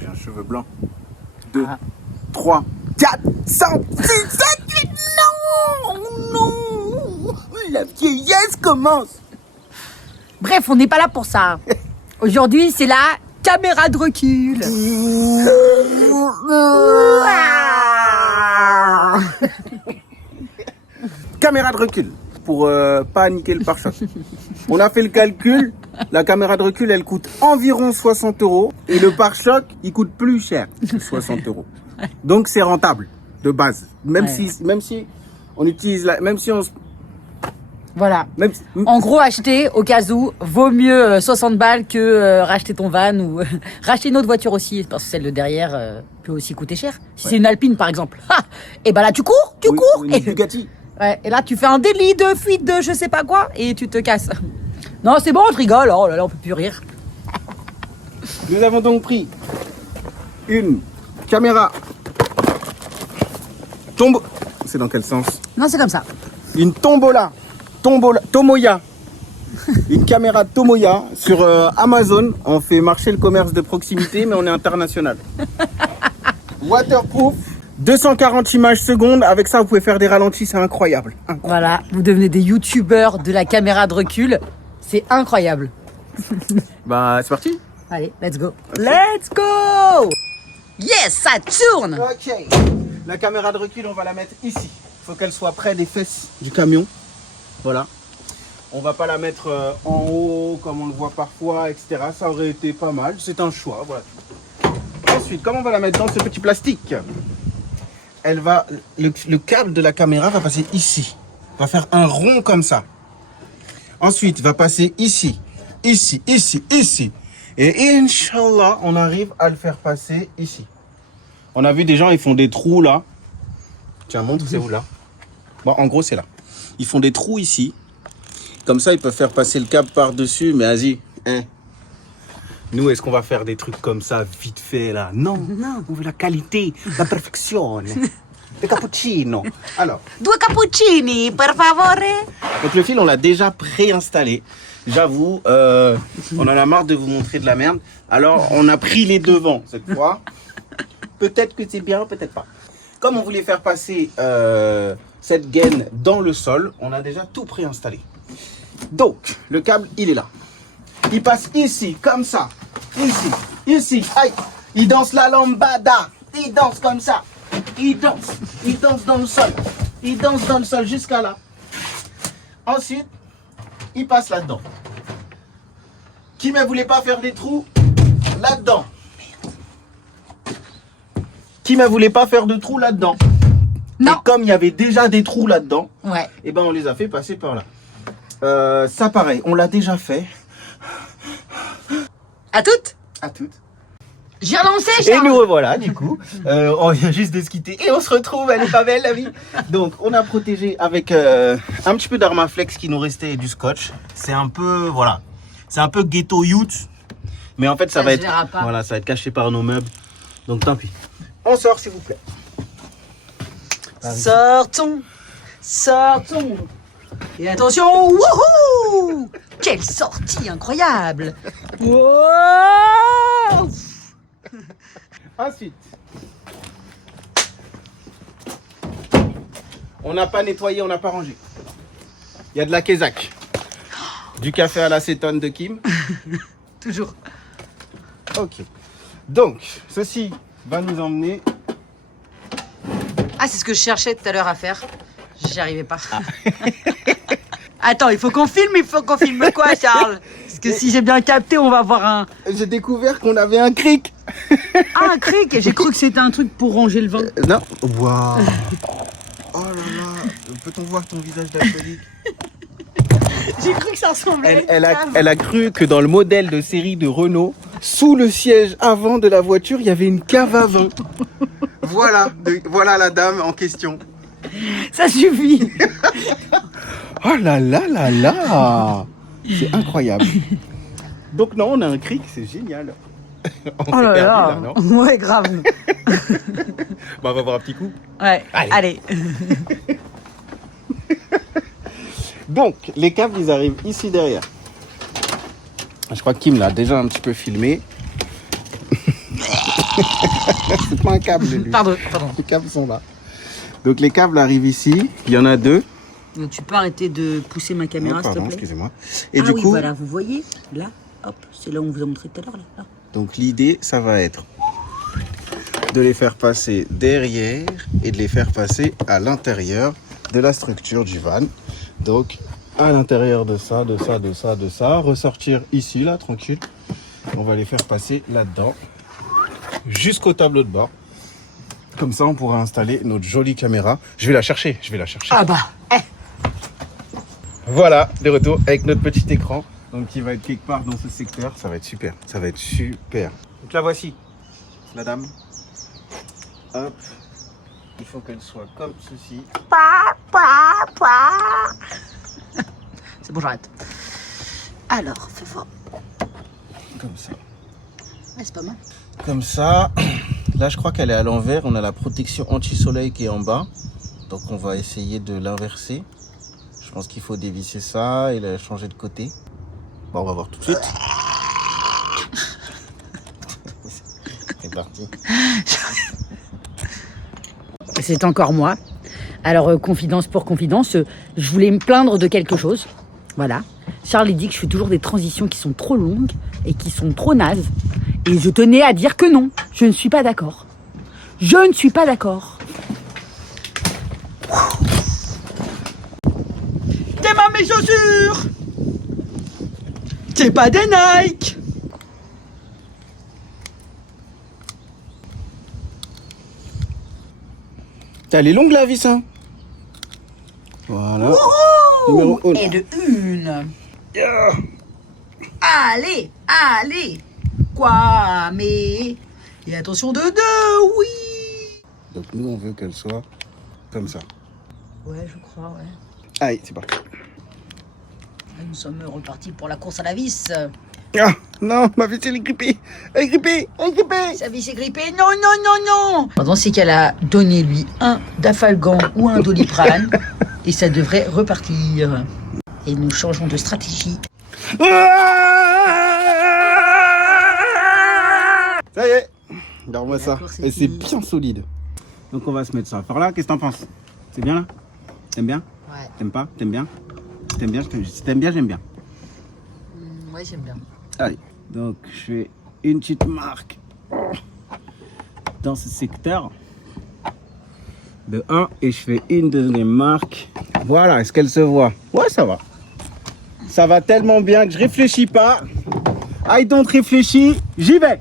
j'ai un cheveu blanc. 2, 3, 4, 5, 6, 7, 8, non, non, la vieillesse commence. Bref, on n'est pas là pour ça. Aujourd'hui, c'est la caméra de recul. Caméra de recul, pour pas niquer le pare-choc. On a fait le calcul, la caméra de recul, elle coûte environ 60 € et le pare-choc, il coûte plus cher que 60 €. Donc c'est rentable de base, même si on utilise même si on Voilà. même En gros, acheter au cas où, vaut mieux 60 balles que racheter ton van ou racheter une autre voiture aussi, parce que celle de derrière peut aussi coûter cher. Si c'est une Alpine par exemple, et ben là tu cours, ou une Bugatti. Ouais, et là tu fais un délit de fuite de je sais pas quoi et tu te casses. Non, c'est bon, je rigole. Oh là là, on peut plus rire. Nous avons donc pris une caméra c'est dans quel sens? Non, c'est comme ça. Une Tomoya. Une caméra Tomoya sur Amazon. On fait marcher le commerce de proximité, mais on est international. Waterproof, 240 images secondes. Avec ça, vous pouvez faire des ralentis, c'est incroyable. Voilà, vous devenez des youtubeurs de la caméra de recul. C'est incroyable. Bah, c'est parti. Allez, let's go. Let's go. Yes, ça tourne. Ok. La caméra de recul, on va la mettre ici. Il faut qu'elle soit près des fesses du camion. Voilà. On va pas la mettre en haut comme on le voit parfois, etc. Ça aurait été pas mal. C'est un choix. Voilà. Ensuite, comment on va la mettre dans ce petit plastique? Le câble de la caméra va passer ici. Va faire un rond comme ça. Ensuite, va passer ici, ici, ici, ici. Et Inch'Allah, on arrive à le faire passer ici. On a vu des gens, ils font des trous là. Tiens, montre, c'est où là? Bon, en gros, c'est là. Ils font des trous ici. Comme ça, ils peuvent faire passer le câble par-dessus. Mais vas-y, hein. Nous, est-ce qu'on va faire des trucs comme ça, vite fait là? Non, non, on veut la qualité, la perfection. Le cappuccino. Alors. 2 cappuccini, per favore. Donc le fil, on l'a déjà préinstallé. J'avoue, on en a marre de vous montrer de la merde. Alors, on a pris les devants cette fois. Peut-être que c'est bien, peut-être pas. Comme on voulait faire passer cette gaine dans le sol, on a déjà tout préinstallé. Donc, le câble, il est là. Il passe ici, comme ça. Ici, ici. Aïe. Il danse la lambada. Il danse comme ça. Il danse dans le sol. Il danse dans le sol jusqu'à là. Ensuite, il passe là-dedans. Qui ne voulait pas faire des trous là-dedans? Qui ne voulait pas faire de trous là-dedans? Non. Et comme il y avait déjà des trous là-dedans, Ouais. et ben on les a fait passer par là. Ça pareil, on l'a déjà fait. À toutes. À toutes. J'ai relancé, Et Charles. nous revoilà du coup. On vient juste de se quitter et on se retrouve. Elle est pas belle la vie. Donc on a protégé avec un petit peu d'Armaflex qui nous restait et du scotch. C'est un peu voilà, c'est un peu ghetto youth, mais en fait ça va se être verra pas. voilà, ça va être caché par nos meubles. Donc tant pis. On sort s'il vous plaît. Sortons, sortons. Et attention, wouhou! Quelle sortie incroyable! Wow! Ensuite, on n'a pas nettoyé, on n'a pas rangé. Il y a de la kézak, du café à l'acétone de Kim. Toujours. Ok. Donc, ceci va nous emmener. Ah, c'est ce que je cherchais tout à l'heure à faire. J'y arrivais pas. Attends, il faut qu'on filme quoi, Charles? Parce que si j'ai bien capté, on va voir un... J'ai découvert qu'on avait un cric. Ah, un cric. J'ai cru que c'était un truc pour ranger le vin. Non. Waouh. Oh là là. Peut-on voir ton visage d'alcoolique? J'ai cru que ça ressemblait à une cave. Elle a cru que dans le modèle de série de Renault, sous le siège avant de la voiture, il y avait une cave à vin. Voilà la dame en question. Ça suffit. Oh là là là là. C'est incroyable. Donc non, on a un cric, c'est génial. On s'est perdu là, non? Ouais, grave. Bah, on va voir un petit coup. Ouais, allez. Donc, les câbles, ils arrivent ici derrière. Je crois que Kim l'a déjà un petit peu filmé. C'est pas un câble, lui. Pardon. Les câbles sont là. Donc les câbles arrivent ici. Il y en a 2. Donc, tu peux arrêter de pousser ma caméra, s'il te Pardon, plaît. excusez-moi. Et Ah du oui, coup, voilà, vous voyez, là, hop, c'est là où on vous a montré tout à l'heure, là. donc l'idée, ça va être de les faire passer derrière et de les faire passer à l'intérieur de la structure du van. Donc, à l'intérieur de ça, ressortir ici, là, tranquille. On va les faire passer là-dedans, jusqu'au tableau de bord. Comme ça, on pourra installer notre jolie caméra. Je vais la chercher. Ah bah, Voilà, de retour avec notre petit écran. Donc, qui va être quelque part dans ce secteur. Ça va être super. Donc, la voici, la dame. Hop. Il faut qu'elle soit comme ceci. c'est bon, j'arrête. Alors, fais fort. Comme ça. Ouais, c'est pas mal. Comme ça. Là, je crois qu'elle est à l'envers. On a la protection anti-soleil qui est en bas. Donc, on va essayer de l'inverser. Je pense qu'il faut dévisser ça et la changer de côté. Bon, on va voir tout de suite. C'est parti. C'est encore moi. Alors, confidence pour confidence, je voulais me plaindre de quelque chose. Voilà. Charles dit que je fais toujours des transitions qui sont trop longues et qui sont trop nazes. Et je tenais à dire que non, je ne suis pas d'accord. Je ne suis pas d'accord. T'es pas mes chaussures. T'es pas des Nike. Elle est longue la vis, hein. Voilà. Numéro 1. Et de une. Allez. Quoi, mais... Et attention de deux, oui. Donc nous, on veut qu'elle soit comme ça. Ouais, je crois, ouais. Allez, c'est parti. Nous sommes repartis pour la course à la vis. Ah, non, ma vis, elle est grippée. Sa vis est grippée. Non. Pardon, c'est qu'elle a donné lui un Dafalgan ou un Doliprane. Et ça devrait repartir. Et nous changeons de stratégie. Ça y est. Regarde-moi ça. course est Et c'est finie. bien solide. Donc on va se mettre ça. Par là, qu'est-ce que t'en penses? C'est bien là? T'aimes bien? Ouais. T'aimes pas? T'aimes bien? T'aimes bien? Si t'aimes bien, j'aime bien. Ouais, j'aime bien. Allez. Donc je fais une petite marque dans ce secteur de 1 et je fais une deuxième marque. Voilà, est-ce qu'elle se voit? Ouais, ça va. Ça va tellement bien que je réfléchis pas. I don't réfléchis, j'y vais.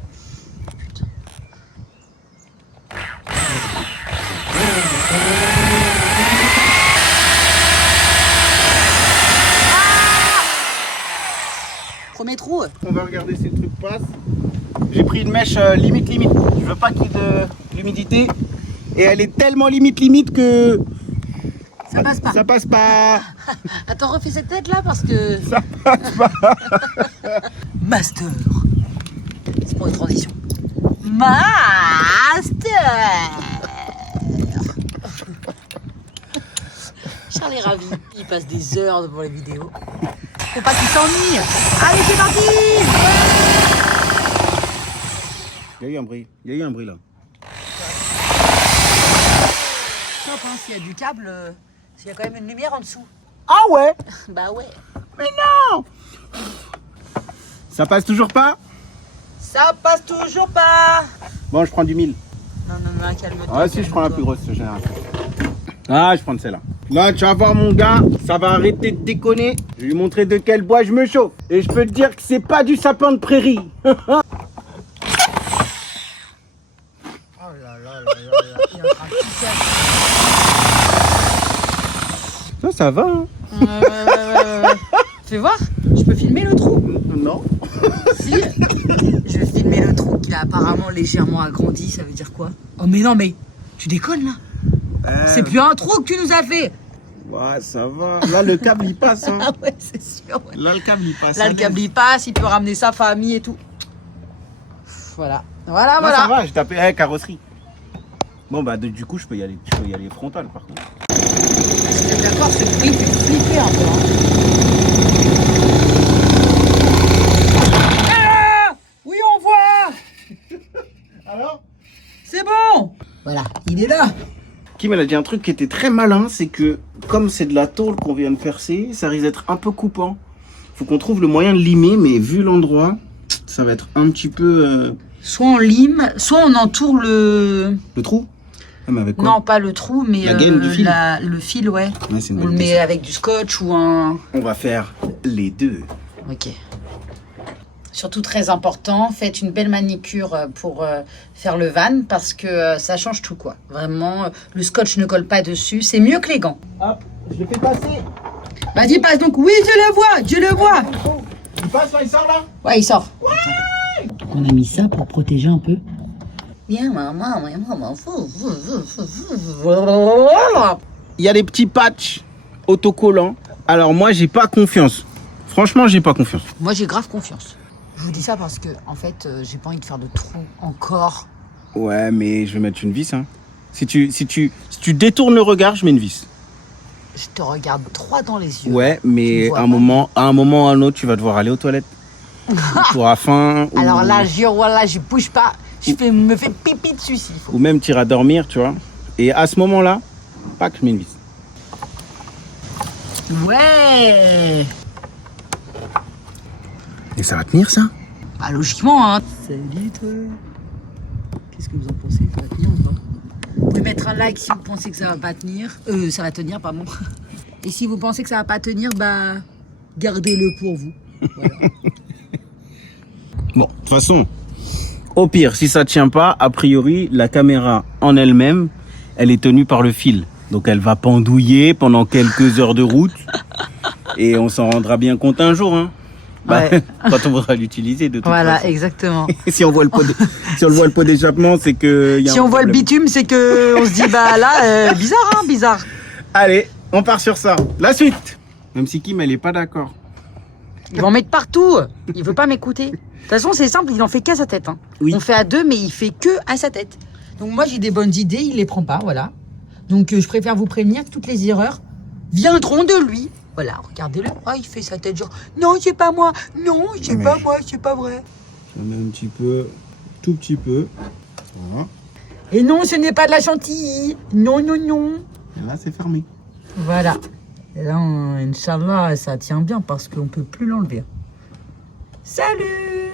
Premier trou. On va regarder si le truc passe. J'ai pris une mèche limite. Je veux pas qu'il y ait de l'humidité. Et elle est tellement limite que Ça passe pas. ça passe pas. Attends, refais cette tête là parce que... Ça passe pas. Master. C'est pour une transition. Master. Charles est ravi. Il passe des heures devant les vidéos. Faut pas qu'il s'ennuie. Allez, c'est parti. Il y a eu un bruit là. Top, hein, s'il y a du câble, s'il y a quand même une lumière en dessous. Ah ouais? Bah ouais. Mais non! Ça passe toujours pas? Ça passe toujours pas. Bon, je prends du 1000. Non, calme-toi. Ah si, je prends la plus grosse, c'est général. Ah, je prends celle-là. Là, tu vas voir mon gars, ça va arrêter de déconner. Je vais lui montrer de quel bois je me chauffe. Et je peux te dire que c'est pas du sapin de prairie. Oh là là. Il y a un train qui casse. Ça va, hein? Fais voir, je peux filmer le trou. Non. Si, je vais filmer le trou qui a apparemment légèrement agrandi, ça veut dire quoi? Oh mais non mais, tu déconnes là? C'est plus un trou que tu nous as fait. Ouais, ça va. Là, le câble, il passe, hein. Ah ouais, c'est sûr. Ouais. Là, le câble, il passe. Là, le câble il passe, il peut ramener sa famille et tout. Voilà. Là, ça va, j'ai tapé carrosserie. Bon, bah, du coup, je peux y aller frontal, par contre. C'est d'accord, ce bruit fait flipper un peu. Ah oui, on voit. Alors C'est bon. Voilà, il est là. Kim, elle a dit un truc qui était très malin, c'est que comme c'est de la tôle qu'on vient de percer, ça risque d'être un peu coupant. Faut qu'on trouve le moyen de limer, mais vu l'endroit, ça va être un petit peu... Soit on lime, soit on entoure le... Le trou? Ah, mais avec quoi? Non, pas le trou, mais la gaine du fil. le fil, ouais. Ouais, c'est une On bonne le met question. avec du scotch ou un... On va faire les deux. Ok. Surtout très important, faites une belle manicure pour faire le van parce que ça change tout quoi. Vraiment, le scotch ne colle pas dessus, c'est mieux que les gants. Hop, je le fais passer. Vas-y, passe donc. Oui, je le vois. Il passe là, il sort là? Ouais, il sort. Donc on a mis ça pour protéger un peu. Viens, maman, maman. Il y a des petits patchs autocollants. Alors moi, j'ai pas confiance. Franchement, j'ai pas confiance. Moi, j'ai grave confiance. Je vous dis ça parce que, en fait, j'ai pas envie de faire de trous encore. Ouais, mais je vais mettre une vis. Hein. Si tu détournes le regard, je mets une vis. Je te regarde droit dans les yeux. Ouais, Tu me mais vois à un pas. moment ou à un autre, tu vas devoir aller aux toilettes. Tu auras faim. Alors là, je bouge pas. Me fais pipi dessus s'il faut. Ou même tu iras dormir, tu vois. Et à ce moment-là, pas que je mets une vis. Ouais. Et ça va tenir ça? Bah logiquement, hein. Salut toi. Qu'est-ce que vous en pensez? Ça va tenir ou pas? Vous pouvez mettre un like si vous pensez que ça va pas tenir. Ça va tenir, pardon. Et si vous pensez que ça va pas tenir, bah gardez-le pour vous. Voilà. Bon, de toute façon, au pire, si ça tient pas, a priori, la caméra en elle-même, elle est tenue par le fil. Donc elle va pendouiller pendant quelques heures de route. Et on s'en rendra bien compte un jour, hein. Bah, Ouais. quand on voudra l'utiliser de toute Voilà, façon. exactement. Si on voit le pot si on voit le pot d'échappement, c'est que y a Si un on voit le problème. bitume, c'est que on se dit bah là, bizarre, hein, bizarre. Allez, on part sur ça. La suite. Même si Kim, elle est pas d'accord. Ils vont en mettre partout. Il veut pas m'écouter. De toute façon, c'est simple, il en fait qu'à sa tête. Hein. Oui. On fait à deux, mais il fait que à sa tête. Donc moi, j'ai des bonnes idées, il les prend pas, voilà. Donc je préfère vous prévenir que toutes les erreurs viendront de lui. Voilà, regardez-le. Ah, il fait sa tête genre, non, c'est pas moi. Non, c'est Mais- pas moi, c'est pas vrai. J'en mets un petit peu, tout petit peu. Voilà. Et non, ce n'est pas de la chantilly. Non, non, non. Et là, c'est fermé. Voilà. Et là, Inch'Allah, ça tient bien parce qu'on peut plus l'enlever. Salut!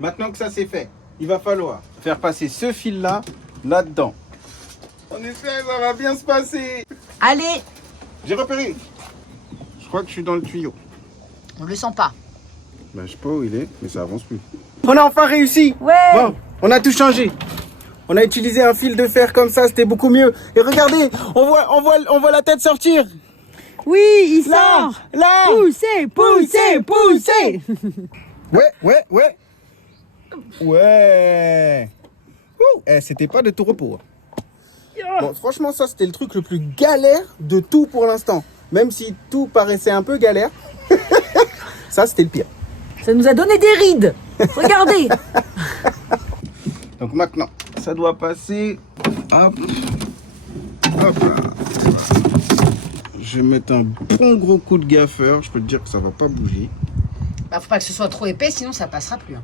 Maintenant que ça c'est fait, il va falloir faire passer ce fil-là, là-dedans. On espère que ça va bien se passer. Allez! J'ai repéré. Je crois que je suis dans le tuyau. On le sent pas. Ben, je sais pas où il est, mais ça avance plus. On a enfin réussi. Ouais! Bon, on a tout changé. On a utilisé un fil de fer comme ça, c'était beaucoup mieux. Et regardez, on voit la tête sortir. Oui, il Là, là. Poussez, poussez, poussez! Ouais. Ouais. Ouh, c'était pas de tout repos. Bon, franchement, ça, c'était le truc le plus galère de tout pour l'instant. Même si tout paraissait un peu galère, ça, c'était le pire. Ça nous a donné des rides! Regardez! Donc maintenant, ça doit passer. Hop. Hop là. Je vais mettre un bon gros coup de gaffeur. Je peux te dire que ça va pas bouger. Bah, faut pas que ce soit trop épais, sinon ça passera plus. Hein.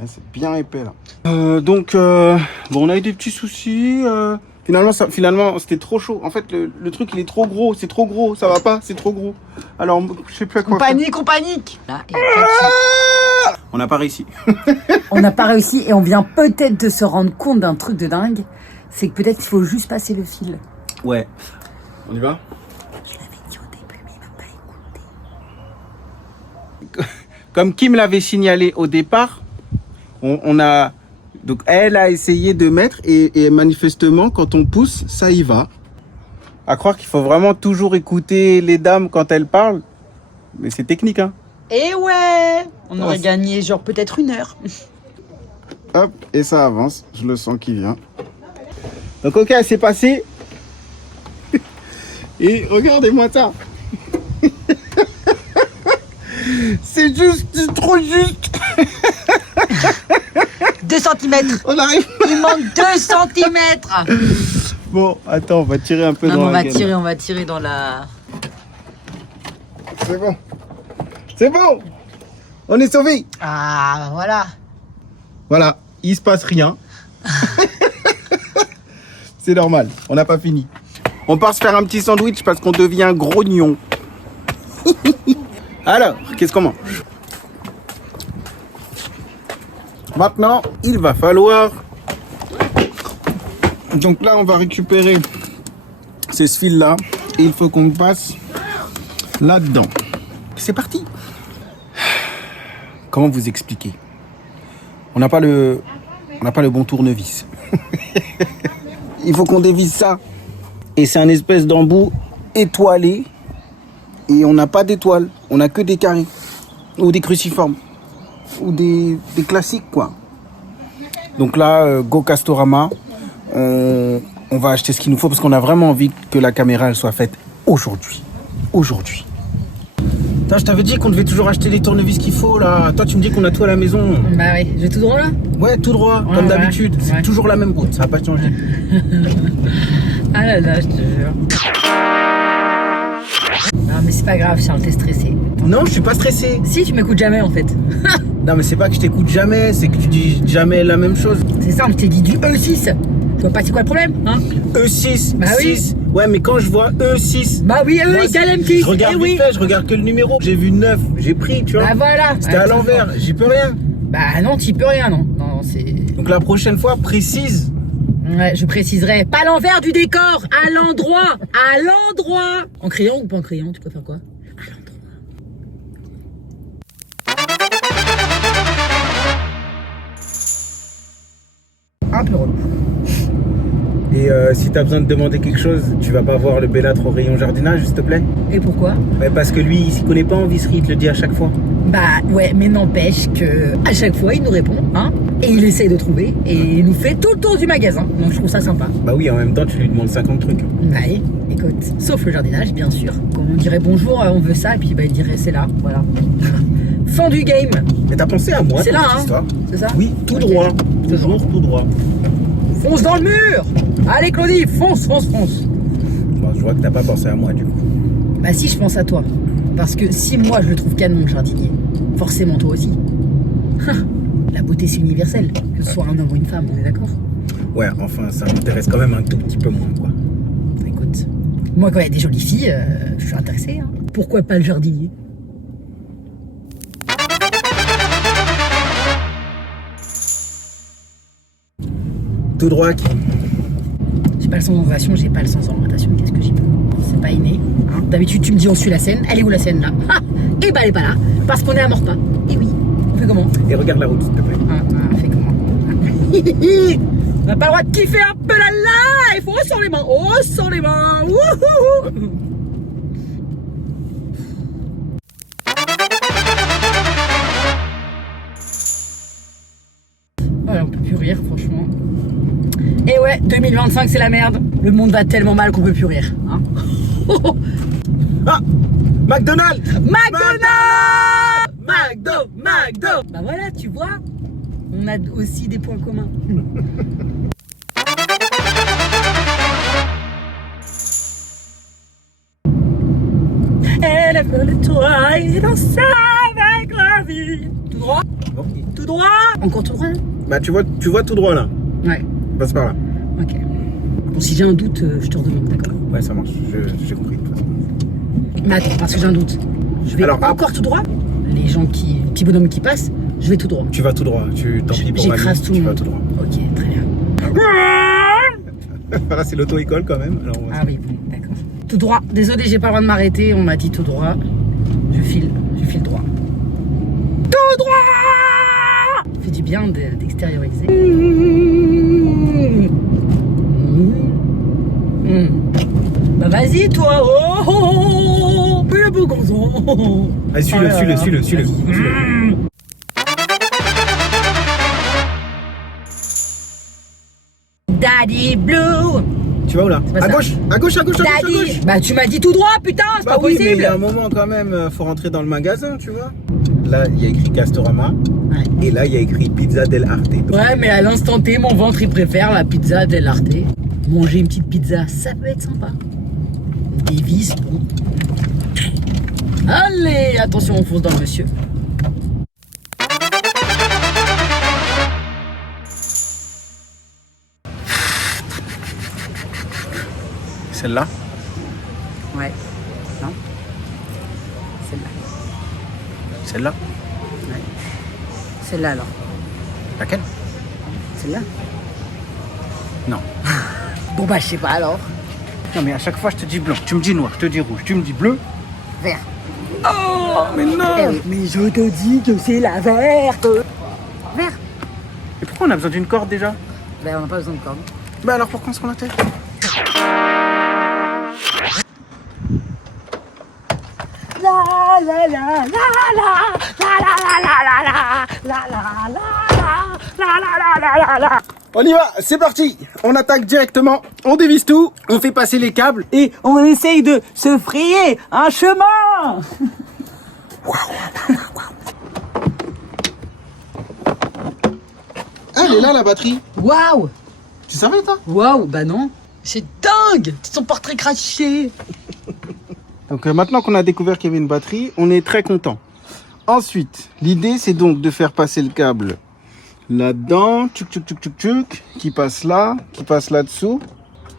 Ouais, c'est bien épais là. Bon, on a eu des petits soucis. Finalement, c'était trop chaud. En fait, le truc, il est trop gros. C'est trop gros. Ça va pas. C'est trop gros. Alors, je sais plus à quoi On faire. panique! Là, et après, On n'a pas réussi. on n'a pas réussi et on vient peut-être de se rendre compte d'un truc de dingue. C'est que peut-être qu'il faut juste passer le fil. Ouais. On y va? Je l'avais dit au début, mais il va pas écouter. Comme Kim l'avait signalé au départ, on a. Donc, elle a essayé de mettre et manifestement, quand on pousse, ça y va. À croire qu'il faut vraiment toujours écouter les dames quand elles parlent. Mais c'est technique, hein. Et ouais! On Ah, aurait c'est- gagné genre peut-être 1 heure. Hop, et ça avance. Je le sens qui vient. Donc, ok, c'est passé. Et regardez-moi ça. C'est juste, c'est trop juste. 2 cm! On arrive. Il manque 2 cm! Bon, attends, on va tirer un peu Non, dans mais la gaine. on va tirer dans la... C'est bon. C'est bon. On est sauvés. Ah, voilà. Voilà, il se passe rien. C'est normal, on n'a pas fini. On part se faire un petit sandwich parce qu'on devient grognon. Alors, qu'est-ce qu'on mange? Maintenant, il va falloir... Donc là, on va récupérer ce fil-là. Et il faut qu'on passe là-dedans. C'est parti. Comment vous expliquer? On n'a pas le bon tournevis. Il faut qu'on dévisse ça. Et c'est un espèce d'embout étoilé. Et on n'a pas d'étoiles. On n'a que des carrés. Ou des cruciformes. Ou des classiques, quoi. Donc là, Go Castorama. On va acheter ce qu'il nous faut parce qu'on a vraiment envie que la caméra elle soit faite aujourd'hui. Aujourd'hui. Je t'avais dit qu'on devait toujours acheter les tournevis qu'il faut là. Toi, tu me dis qu'on a tout à la maison. Bah oui, j'ai tout droit là? Ouais, tout droit, Ouais, comme ouais, d'habitude. ouais. C'est toujours la même route, ça n'a pas changé. Ah là là, je te jure. Non mais c'est pas grave Charles, t'es stressé. Non, je suis pas stressé. Si, tu m'écoutes jamais en fait. Non, mais c'est pas que je t'écoute jamais, c'est que tu dis jamais la même chose. C'est simple, je t'ai dit du E6. Tu vois pas c'est quoi le problème, hein? E6, Bah oui. 6. Ouais, mais quand je vois E6. Bah oui, moi, égale M6. Je regarde eh oui. vite fait, je regarde que le numéro. J'ai vu 9, j'ai pris, tu vois. Bah voilà. C'était à l'envers, j'y peux rien. Bah non, t'y peux rien, non. Non, c'est... Donc la prochaine fois, précise. Ouais, je préciserai. Pas l'envers du décor, à l'endroit. À l'endroit. En crayon ou pas en crayon, tu préfères quoi? À l'endroit. Un peu relou. Et si t'as besoin de demander quelque chose, tu vas pas voir le Bellâtre au rayon jardinage, s'il te plaît? Et pourquoi? Ouais, parce que lui, il s'y connaît pas en visserie, il te le dit à chaque fois. Bah ouais, mais n'empêche que à chaque fois il nous répond, hein, et il essaye de trouver, et il nous fait tout le tour du magasin. Donc je trouve ça sympa. Bah oui, en même temps, tu lui demandes 50 trucs. Ouais, écoute, sauf le jardinage, bien sûr. Quand on dirait bonjour, on veut ça, et puis bah il dirait c'est là, voilà. Fin du game. Mais t'as pensé à moi, C'est dans là, cette hein. histoire? C'est ça? Oui, tout Ok. droit. Tout Toujours tout droit. Fonce dans le mur. Allez Claudie, fonce, fonce, fonce. Bon, je vois que t'as pas pensé à moi, du coup. Bah si, je pense à toi. Parce que si moi je le trouve canon, le jardinier, forcément toi aussi. La beauté c'est universel, que ce soit un homme ou une femme, on est d'accord? Ouais, enfin, ça m'intéresse quand même un tout petit peu moins, quoi. Écoute, moi quand il y a des jolies filles, je suis intéressée. Hein. Pourquoi pas le jardinier? Tout droit, qui... J'ai pas le sens d'orientation, j'ai pas le sens d'orientation, qu'est-ce que j'y peux? C'est pas inné. Hein. D'habitude tu me dis on suit la scène, elle est où la scène là? Ah, et bah elle est pas là, parce qu'on est à Morpas. Et oui, on fait comment? Et regarde la route, s'il te plaît. On fait comment? On n'a pas le droit de kiffer un peu là là. Il faut hausser les mains, hausser les mains. Wouhou. Ouais, on peut plus rire, franchement. Et ouais, 2025 c'est la merde. Le monde va tellement mal qu'on peut plus rire. Hein. Ah, McDonald's. McDo. Bah voilà, tu vois, on a aussi des points communs. Elle veut le toit et danse avec la vie. Tout droit. Ok. Tout droit. Encore tout droit. Bah, tu vois tout droit, là. Ouais. Passe par là. Ok. Bon, si j'ai un doute, je te redemande, d'accord? Ouais, ça marche. J'ai compris, de toute façon. Mais attends, parce que j'ai un doute. Je vais Alors, encore tout droit. Les gens qui, petits bonhommes qui passent, je vais tout droit. Tu vas tout droit. Tant pis pour ma J'écrase vie, tout tu le vas monde. tout droit. Ok, très bien. Voilà, c'est l'auto-école quand même. Alors, Ah oui, bon, d'accord. Tout droit. Désolé, j'ai pas le droit de m'arrêter. On m'a dit tout droit. Je file droit. Tout droit. Ça fait du bien d'extérioriser. Bah vas-y toi. Oh, le beau gonzon. Allez, suis-le. Daddy Blue. Tu vas où là? pas À ça. gauche. Daddy. Bah tu m'as dit tout droit, putain, c'est Bah pas oui, mais il possible. y a un moment quand même, faut rentrer dans le magasin, tu vois. Là, il y a écrit Castorama. Ouais. Et là, il y a écrit Pizza del Arte. Ouais, mais à l'instant T, mon ventre il préfère la pizza dell'arte. Manger une petite pizza, ça peut être sympa. Des vis, bon. Allez, attention, on fonce dans le monsieur. Celle-là? Ouais. Non. Celle-là. Celle-là? Ouais. Celle-là alors. Laquelle? Celle-là. Non. Bon bah je sais pas alors. Non mais à chaque fois je te dis blanc, tu me dis noir, je te dis rouge, tu me dis bleu. Vert. Oh mais non. Eh oui, mais je te dis que c'est la verte. Vert. Et pourquoi on a besoin d'une corde déjà? Ben on n'a pas besoin de corde. Bah alors pourquoi on se prend la tête? La la la la la la la la la la la la. On y va, c'est parti. On attaque directement, on dévisse tout, on fait passer les câbles. Et on essaye de se frayer un chemin. Ah, elle est là la batterie. Waouh. Tu savais toi? Waouh, bah non. C'est dingue. Son portrait craché. Donc maintenant qu'on a découvert qu'il y avait une batterie, on est très content. Ensuite, l'idée c'est donc de faire passer le câble là-dedans, tchouk tchouk tchouk tchouk tchouk, qui passe là-dessous,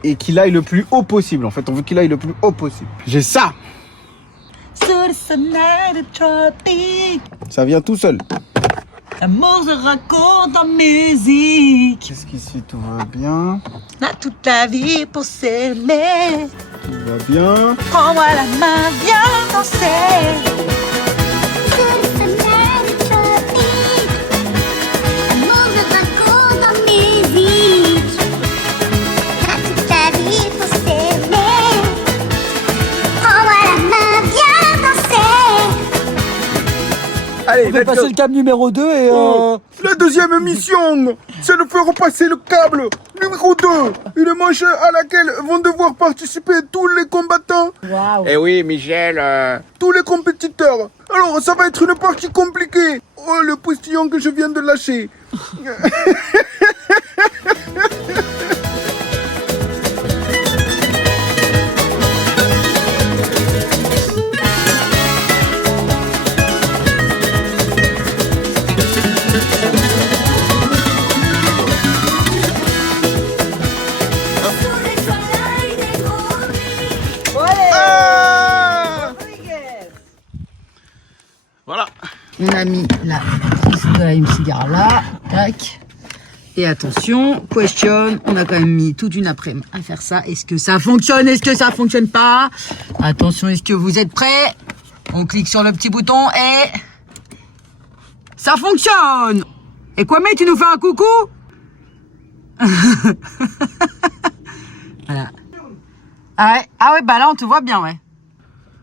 et qu'il aille le plus haut possible. En fait, on veut qu'il aille le plus haut possible. J'ai ça. Ça vient tout seul. L'amour se raconte en musique. Qu'est-ce qu'ici tout va bien? On a toute la vie pour s'aimer. Tout va bien. Prends-moi la main, viens danser. Allez, On va passer le câble numéro 2 et La deuxième mission, c'est de faire repasser le câble numéro 2. Une manche à laquelle vont devoir participer tous les combattants. Waouh. Eh oui, Michel. Tous les compétiteurs. Alors, ça va être une partie compliquée. Oh, le postillon que je viens de lâcher. Voilà. On a mis une cigare là, tac. Et attention, question, on a quand même mis toute une après-midi à faire ça. Est-ce que ça fonctionne? Est-ce que ça fonctionne pas? Attention, est-ce que vous êtes prêts? On clique sur le petit bouton et... ça fonctionne! Et Kwame, tu nous fais un coucou? Voilà. Ah ouais, bah là on te voit bien, ouais.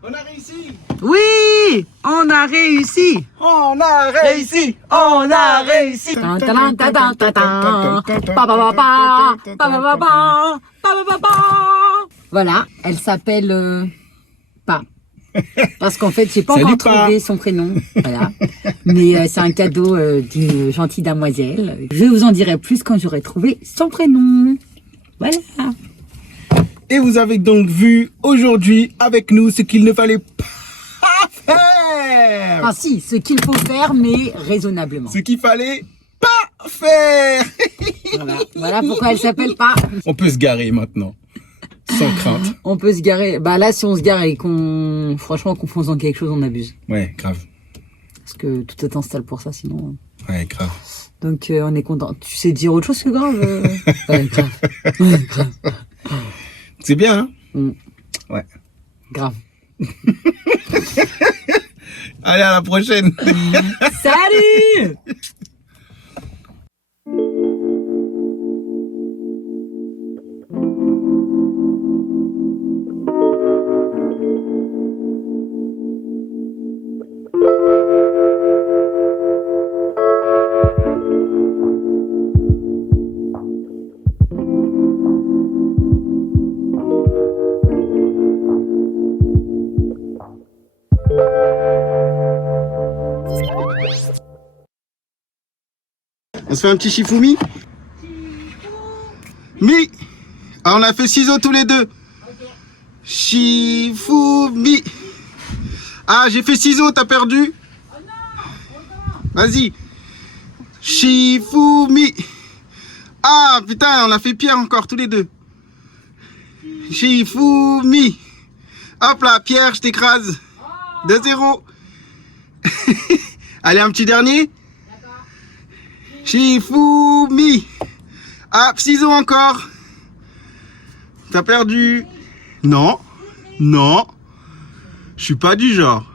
On a réussi. Oui, on a réussi. On a réussi. On a réussi. Voilà, elle s'appelle pas. Parce qu'en fait, j'ai pas Salut, encore Pa. trouvé son prénom. Voilà. Mais c'est un cadeau d'une gentille demoiselle. Je vous en dirai plus quand j'aurai trouvé son prénom. Voilà. Et vous avez donc vu aujourd'hui avec nous ce qu'il ne fallait pas faire. Ah si, ce qu'il faut faire, mais raisonnablement. Ce qu'il fallait pas faire. Voilà pourquoi elle s'appelle pas. On peut se garer maintenant. Sans crainte. On peut se garer. Bah là, si on se gare et franchement, qu'on fonce dans quelque chose, on abuse. Ouais, grave. Parce que tout est installé pour ça, sinon. Ouais, grave. Donc on est content. Tu sais dire autre chose que grave. Ouais, grave. Ouais, grave. C'est bien, hein? Mm. Ouais. Grave. Allez, à la prochaine. Salut! On se fait un petit Shifumi? Mi. Alors on a fait ciseaux tous les deux. Shifumi. Ah, j'ai fait ciseaux, t'as perdu. Vas-y. Shifumi. Ah, putain, on a fait Pierre encore, tous les deux. Shifumi. Hop là, Pierre, je t'écrase. 2-0. Allez, un petit dernier. Shifumi. Ah, ciseaux encore. T'as perdu. Non. Non. Je suis pas du genre.